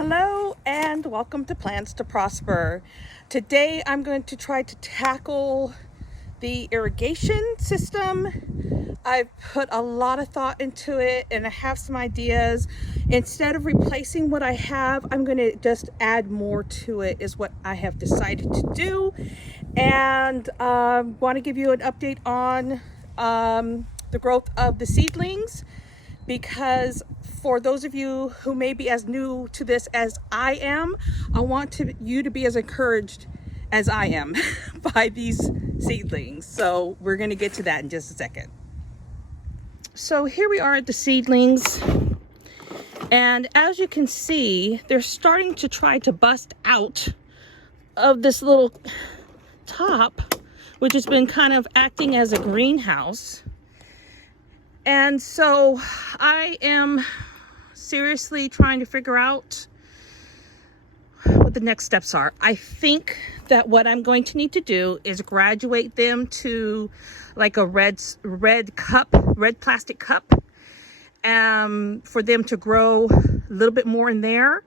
Hello and welcome to Plants to Prosper. Today I'm going to try to tackle the irrigation system. I've put a lot of thought into it and I have some ideas. Instead of replacing what I have, I'm going to just add more to it is what I have decided to do. And want to give you an update on the growth of the seedlings, because for those of you who may be as new to this as I am, I want you to be as encouraged as I am by these seedlings. So we're going to get to that in just a second. So here we are at the seedlings, and as you can see, they're starting to try to bust out of this little top, which has been kind of acting as a greenhouse. And so I am seriously trying to figure out what the next steps are. I think that what I'm going to need to do is graduate them to like a red plastic cup, for them to grow a little bit more in there.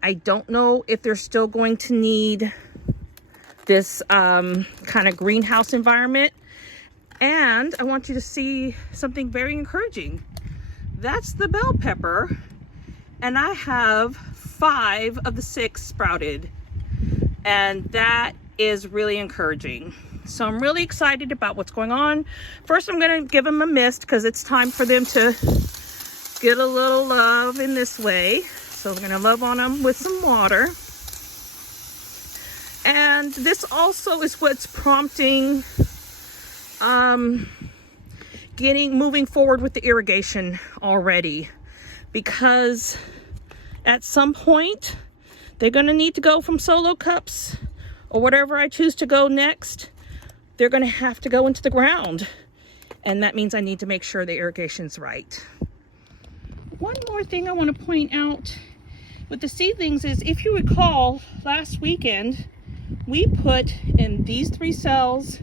I don't know if they're still going to need this kind of greenhouse environment. And I want you to see something very encouraging. That's the bell pepper, and I have 5 of the 6 sprouted, and that is really encouraging. So I'm really excited about what's going on. First, I'm going to give them a mist because it's time for them to get a little love in this way. So we're going to love on them with some water. And this also is what's prompting moving forward with the irrigation already, because at some point they're going to need to go from solo cups or whatever I choose to go next. They're going to have to go into the ground, and that means I need to make sure the irrigation's right. One more thing I want to point out with the seedlings is, if you recall, last weekend we put in these 3 cells,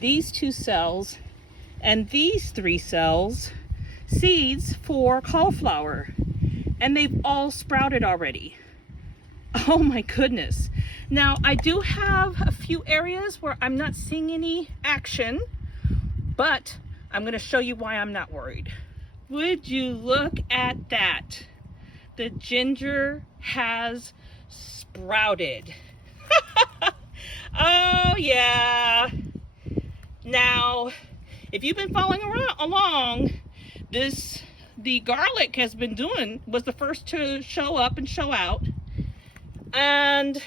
these 2 cells, and these 3 cells seeds for cauliflower, and they've all sprouted already. Oh my goodness. Now I do have a few areas where I'm not seeing any action, but I'm going to show you why I'm not worried. Would you look at that? The ginger has sprouted. Oh yeah. Now, if you've been following along, the garlic was the first to show up and show out. And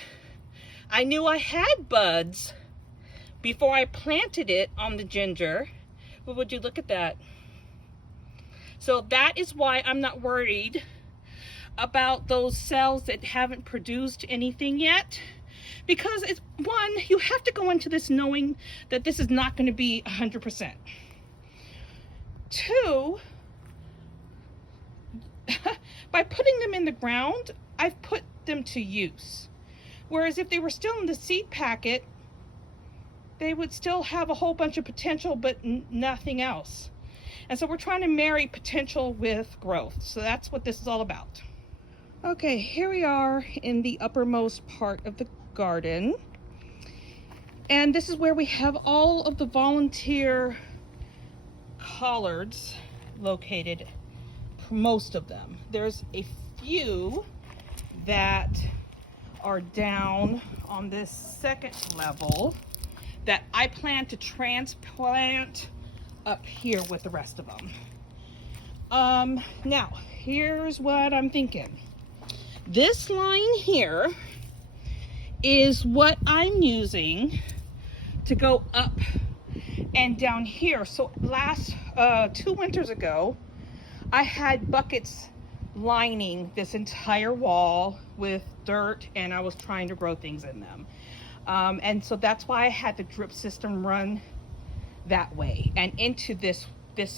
I knew I had buds before I planted it on the ginger. But would you look at that? So that is why I'm not worried about those cells that haven't produced anything yet. Because it's, one, you have to go into this knowing that this is not going to be 100%. 2, by putting them in the ground, I've put them to use. Whereas if they were still in the seed packet, they would still have a whole bunch of potential, but nothing else. And so we're trying to marry potential with growth. So that's what this is all about. Okay, here we are in the uppermost part of the garden, and this is where we have all of the volunteer collards located, most of them. There's a few that are down on this second level that I plan to transplant up here with the rest of them. Now here's what I'm thinking. This line here is what I'm using to go up and down here. So last 2 winters ago, I had buckets lining this entire wall with dirt, and I was trying to grow things in them. And so that's why I had the drip system run that way and into this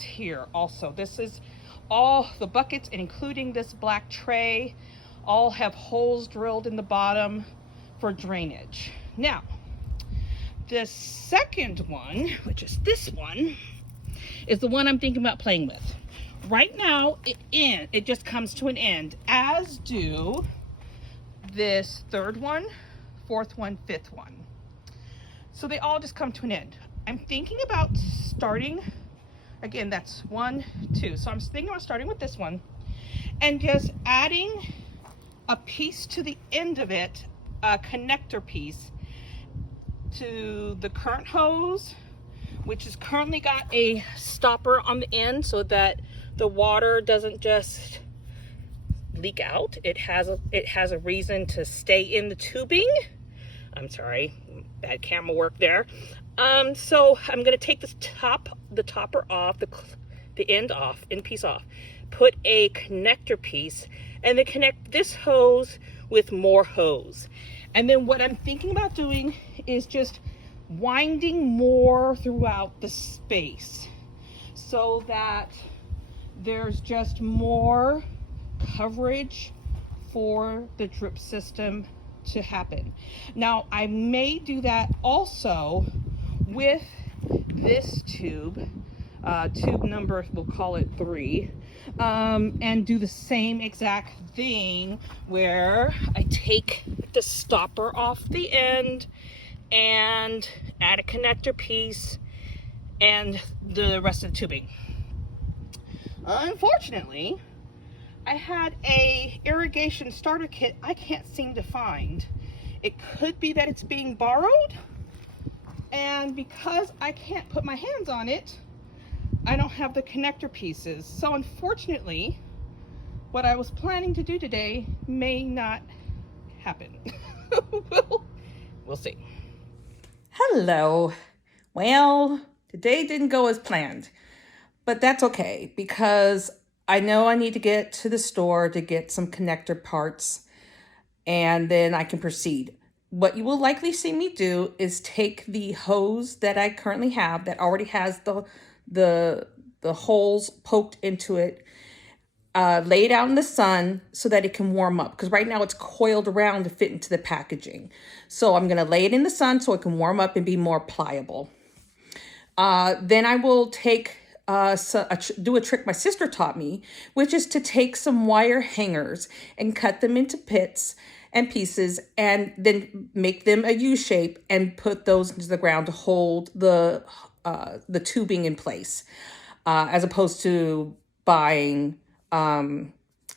here also. This is all the buckets, including this black tray, all have holes drilled in the bottom for drainage. Now, the second one, which is this one, is the one I'm thinking about playing with. Right now, it just comes to an end, as do this third one, fourth one, fifth one. So they all just come to an end. I'm thinking about starting, again, that's 1, 2. So I'm thinking about starting with this one and just adding a piece to the end of it, a connector piece to the current hose, which has currently got a stopper on the end so that the water doesn't just leak out. It has a reason to stay in the tubing. I'm sorry, bad camera work there. So I'm gonna take the topper off, the end piece off, put a connector piece, and then connect this hose with more hose. And then what I'm thinking about doing is just winding more throughout the space so that there's just more coverage for the drip system to happen. Now I may do that also with this tube, tube number, we'll call it 3, and do the same exact thing where I take the stopper off the end and add a connector piece and the rest of the tubing. Unfortunately, I had a irrigation starter kit I can't seem to find. It could be that it's being borrowed, and because I can't put my hands on it, I don't have the connector pieces. So unfortunately, what I was planning to do today may not happen. We'll see. Hello. Well, today didn't go as planned, but that's okay because I know I need to get to the store to get some connector parts and then I can proceed. What you will likely see me do is take the hose that I currently have that already has the holes poked into it, lay it out in the sun so that it can warm up, because right now it's coiled around to fit into the packaging. So I'm going to lay it in the sun so it can warm up and be more pliable. Then I will take do a trick my sister taught me, which is to take some wire hangers and cut them into pits and pieces and then make them a U shape and put those into the ground to hold the tubing in place, as opposed to buying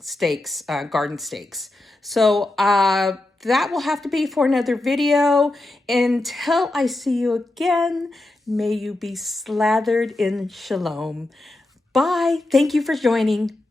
stakes, garden stakes. So that will have to be for another video. Until I see you again, may you be slathered in shalom. Bye. Thank you for joining.